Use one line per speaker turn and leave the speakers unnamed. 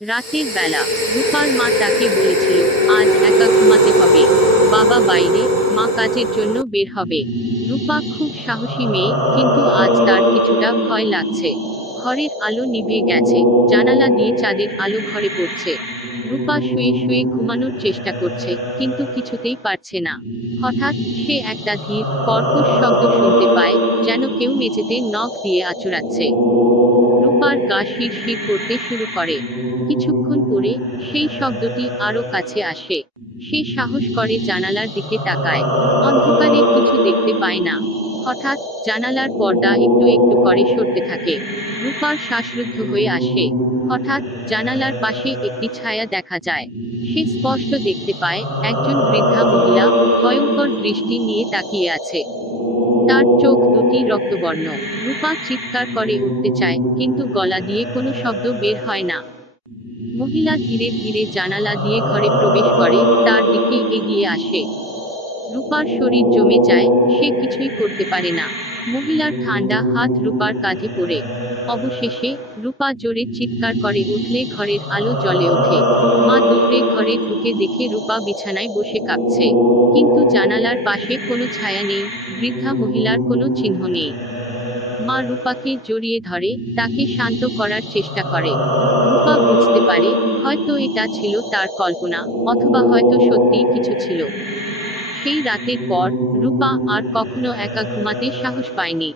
রাতের বেলা রূপার মা তাকে বলেছিল, আজ একা ঘুমাতে হবে। বাবা বাইরে, মা কাজের জন্য বের হবে। রূপা খুব সাহসী মেয়ে, কিন্তু আজ তার কিছুটা ভয় লাগছে। ঘরের আলো নিভে গেছে। জানালা দিয়ে চাঁদের আলো ঘরে পড়ছে। রূপা শুয়ে শুয়ে ঘুমানোর চেষ্টা করছে, কিন্তু কিছুতেই পারছে না। হঠাৎ সে একটা ধীর, কর্কশ শব্দ শুনতে পায়, যেন কেউ মেঝেতে নখ দিয়ে আচড়াচ্ছে। রূপার গা শিরশির করতে শুরু করে। কিছুক্ষণ পরে সেই শব্দটি আরও কাছে আসে। সে সাহস করে জানালার দিকে তাকায়। অন্ধকারে কিছু দেখতে পায় না। হঠাৎ জানালার পর্দা একটু একটু করে সরতে থাকে। রূপার শ্বাসরুদ্ধ হয়ে আসে। হঠাৎ জানালার পাশে একটি ছায়া দেখা যায়। সে স্পষ্ট দেখতে পায় একজন বৃদ্ধা মহিলা ভয়ঙ্কর দৃষ্টি নিয়ে তাকিয়ে আছে। তার চোখ দুটি রক্তবর্ণ। রূপা চিৎকার করে উঠতে চায়, কিন্তু গলা দিয়ে কোনো শব্দ বের হয় না। মহিলা ধীরে ধীরে জানালা দিয়ে ঘরে প্রবেশ করে, তার দিকে এগিয়ে আসে। রূপার শরীর জমে যায়, সে কিছুই করতে পারে না। মহিলার ঠান্ডা হাত রূপার কাঁধে পড়ে। অবশেষে রূপা জোরে চিৎকার করে উঠলে ঘরের আলো জ্বলে ওঠে। মা দৌড়ে ঘরে ঢুকে দেখে রূপা বিছানায় বসে কাঁপছে। কিন্তু জানালার পাশে কোনো ছায়া নেই, বৃদ্ধা মহিলার কোনো চিহ্ন নেই। মা রূপাকে জড়িয়ে ধরে, তাকে শান্ত করার চেষ্টা করে। রূপা বুঝতে পারে, হয়তো এটা ছিল তার কল্পনা, অথবা হয়তো সত্যিই কিছু ছিল। সেই রাতের পর রূপা আর কখনো একা ঘুমাতে সাহস পায়নি।